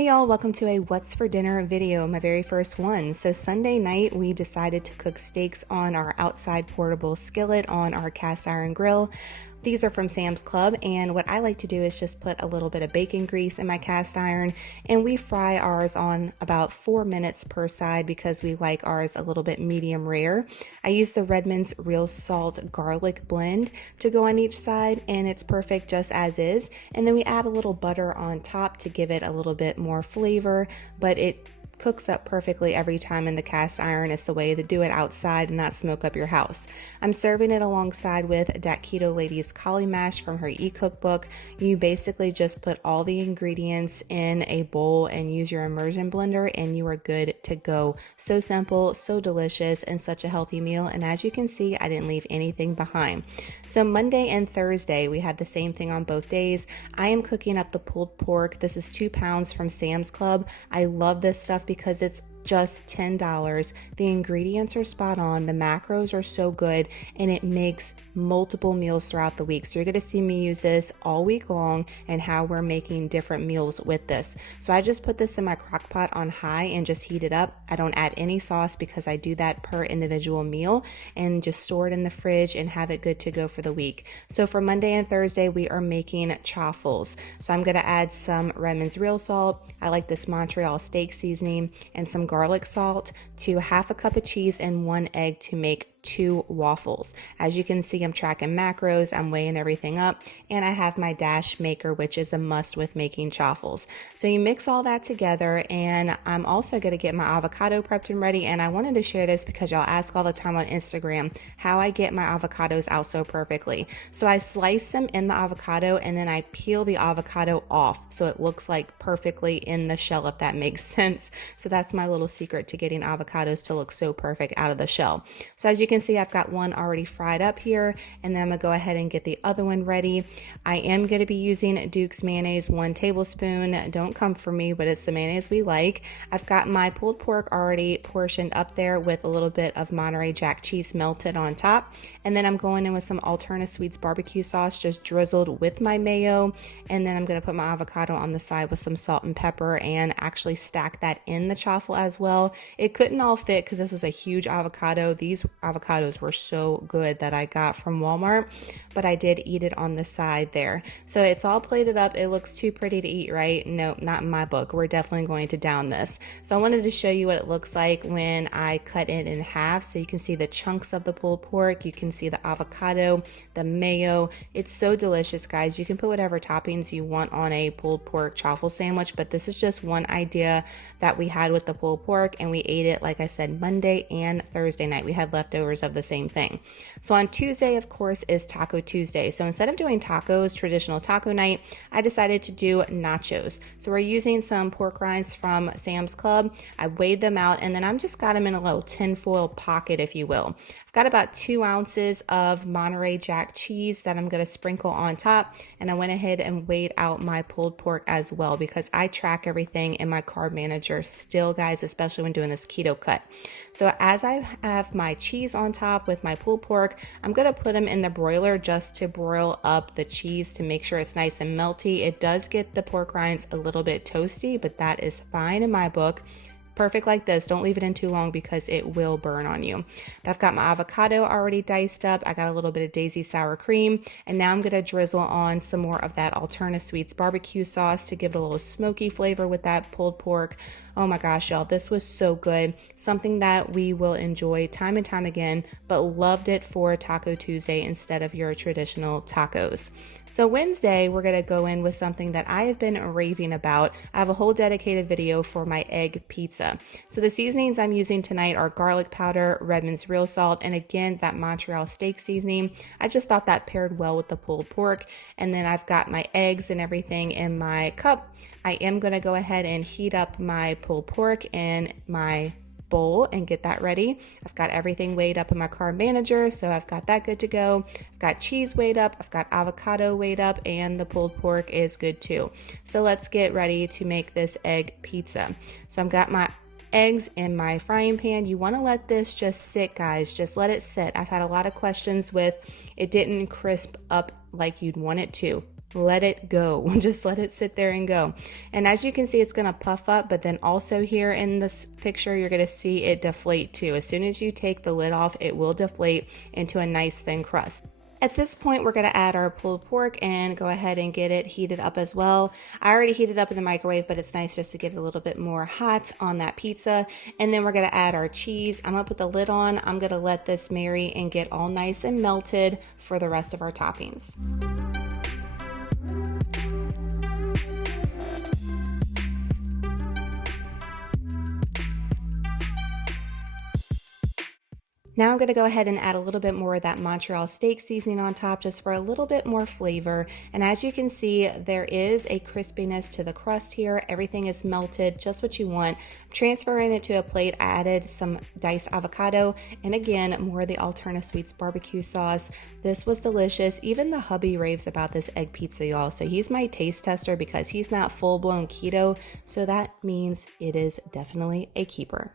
Hey y'all, welcome to a what's for dinner video, my very first one. So Sunday night we decided to cook steaks on our outside portable skillet on our cast iron grill. These are from Sam's Club, and what I like to do is just put a little bit of bacon grease in my cast iron, and we fry ours on about 4 minutes per side because we like ours a little bit medium rare. I use the Redmond's real salt garlic blend to go on each side, and it's perfect just as is. And then we add a little butter on top to give it a little bit more flavor, but it cooks up perfectly every time in the cast iron. It's the way to do it outside and not smoke up your house. I'm serving it alongside with that Keto Lady's cauli mash from her e-cookbook. You basically just put all the ingredients in a bowl and use your immersion blender and you are good to go. So simple, so delicious, and such a healthy meal. And as you can see, I didn't leave anything behind. So Monday and Thursday, we had the same thing on both days. I am cooking up the pulled pork. This is 2 pounds from Sam's Club. I love this stuff because it's just $10. The ingredients are spot on, the macros are so good, and it makes multiple meals throughout the week. So you're going to see me use this all week long and how we're making different meals with this. So I just put this in my crock pot on high and just heat it up. I don't add any sauce because I do that per individual meal and just store it in the fridge and have it good to go for the week. So for Monday and Thursday, we are making chaffles. So I'm going to add some Redmond's real salt. I like this Montreal steak seasoning and some garlic salt to half a cup of cheese and 1 egg to make 2 waffles. As you can see, I'm tracking macros, I'm weighing everything up, and I have my dash maker, which is a must with making chaffles. So you mix all that together, and I'm also going to get my avocado prepped and ready. And I wanted to share this because y'all ask all the time on Instagram how I get my avocados out so perfectly. So I slice them in the avocado and then I peel the avocado off so it looks like perfectly in the shell, if that makes sense. So that's my little secret to getting avocados to look so perfect out of the shell. So as you can see, I've got one already fried up here, and then I'm gonna go ahead and get the other one ready. I am gonna be using Duke's mayonnaise, 1 tablespoon. Don't come for me, but it's the mayonnaise we like. I've got my pulled pork already portioned up there with a little bit of Monterey Jack cheese melted on top, and then I'm going in with some Alternasweets barbecue sauce just drizzled with my mayo, and then I'm gonna put my avocado on the side with some salt and pepper and actually stack that in the chaffle as well. It couldn't all fit because this was a huge avocado. These avocados were so good that I got from Walmart, but I did eat it on the side there. So it's all plated up. It looks too pretty to eat, right? No, not in my book. We're definitely going to down this. So I wanted to show you what it looks like when I cut it in half. So you can see the chunks of the pulled pork. You can see the avocado, the mayo. It's so delicious, guys. You can put whatever toppings you want on a pulled pork chaffle sandwich, but this is just one idea that we had with the pulled pork, and we ate it, like I said, Monday and Thursday night. We had leftovers of the same thing. So on Tuesday, of course, is Taco Tuesday. So instead of doing tacos, traditional taco night, I decided to do nachos. So we're using some pork rinds from Sam's Club. I weighed them out, and then I'm just got them in a little tinfoil pocket, if you will. I've got about 2 ounces of Monterey Jack cheese that I'm going to sprinkle on top, and I went ahead and weighed out my pulled pork as well because I track everything in my carb manager still, guys, especially when doing this keto cut. So as I have my cheese on top with my pulled pork, I'm going to put them in the broiler just to broil up the cheese to make sure it's nice and melty. It does get the pork rinds a little bit toasty, but that is fine in my book. Perfect like this. Don't leave it in too long because it will burn on you. I've got my avocado already diced up. I got a little bit of Daisy sour cream, and now I'm going to drizzle on some more of that Alternasweets barbecue sauce to give it a little smoky flavor with that pulled pork. Oh my gosh, y'all, this was so good. Something that we will enjoy time and time again, but loved it for Taco Tuesday instead of your traditional tacos. So Wednesday, we're going to go in with something that I have been raving about. I have a whole dedicated video for my egg pizza. So the seasonings I'm using tonight are garlic powder, Redmond's real salt, and again, that Montreal steak seasoning. I just thought that paired well with the pulled pork. And then I've got my eggs and everything in my cup. I am going to go ahead and heat up my pulled pork in my bowl and get that ready. I've got everything weighed up in my carb manager, so I've got that good to go. I've got cheese weighed up, I've got avocado weighed up, and the pulled pork is good too. So let's get ready to make this egg pizza. So I've got my eggs in my frying pan. You want to let this just sit, guys. Just let it sit. I've had a lot of questions with it didn't crisp up like you'd want it to. let it go. Just let it sit there and go. And as you can see, it's gonna puff up, but then also here in this picture, you're gonna see it deflate too. As soon as you take the lid off, it will deflate into a nice thin crust. At this point, we're gonna add our pulled pork and go ahead and get it heated up as well. I already heated up in the microwave, but it's nice just to get it a little bit more hot on that pizza. And then we're gonna add our cheese. I'm gonna put the lid on. I'm gonna let this marry and get all nice and melted for the rest of our toppings. Now I'm going to go ahead and add a little bit more of that Montreal steak seasoning on top just for a little bit more flavor. And as you can see, there is a crispiness to the crust here. Everything is melted, just what you want. Transferring it to a plate, I added some diced avocado and again, more of the Alternasweets barbecue sauce. This was delicious. Even the hubby raves about this egg pizza, y'all. So he's my taste tester because he's not full-blown keto. So that means it is definitely a keeper.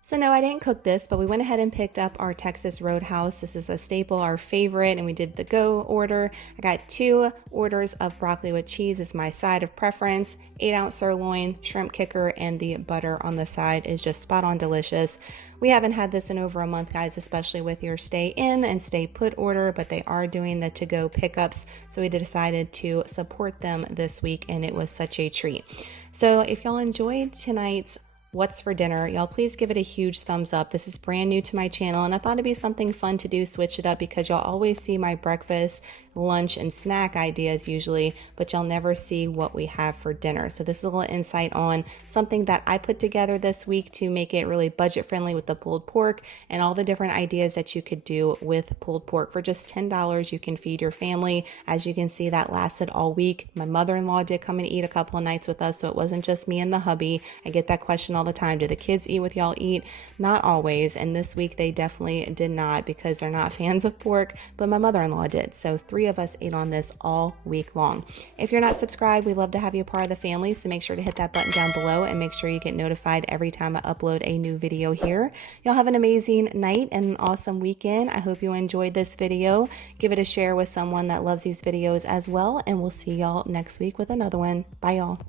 So no, I didn't cook this, but we went ahead and picked up our Texas Roadhouse. This is a staple, our favorite, and we did the go order. I got 2 orders of broccoli with cheese as my side of preference, 8-ounce sirloin, shrimp kicker, and the butter on the side is just spot on delicious. We haven't had this in over a month, guys, especially with your stay in and stay put order, but they are doing the to-go pickups, so we decided to support them this week, and it was such a treat. So if y'all enjoyed tonight's What's for dinner, y'all please give it a huge thumbs up. This is brand new to my channel and I thought it'd be something fun to do, switch it up, because y'all always see my breakfast, lunch, and snack ideas usually, but y'all never see what we have for dinner. So this is a little insight on something that I put together this week to make it really budget friendly with the pulled pork and all the different ideas that you could do with pulled pork. For just $10, you can feed your family. As you can see, that lasted all week. My mother-in-law did come and eat a couple of nights with us, so it wasn't just me and the hubby. I get that question all the time. Do the kids eat what y'all eat? Not always. And this week they definitely did not, because they're not fans of pork, but my mother-in-law did. So 3 of us ate on this all week long. If you're not subscribed, we'd love to have you a part of the family. So make sure to hit that button down below and make sure you get notified every time I upload a new video here. Y'all have an amazing night and an awesome weekend. I hope you enjoyed this video. Give it a share with someone that loves these videos as well. And we'll see y'all next week with another one. Bye y'all.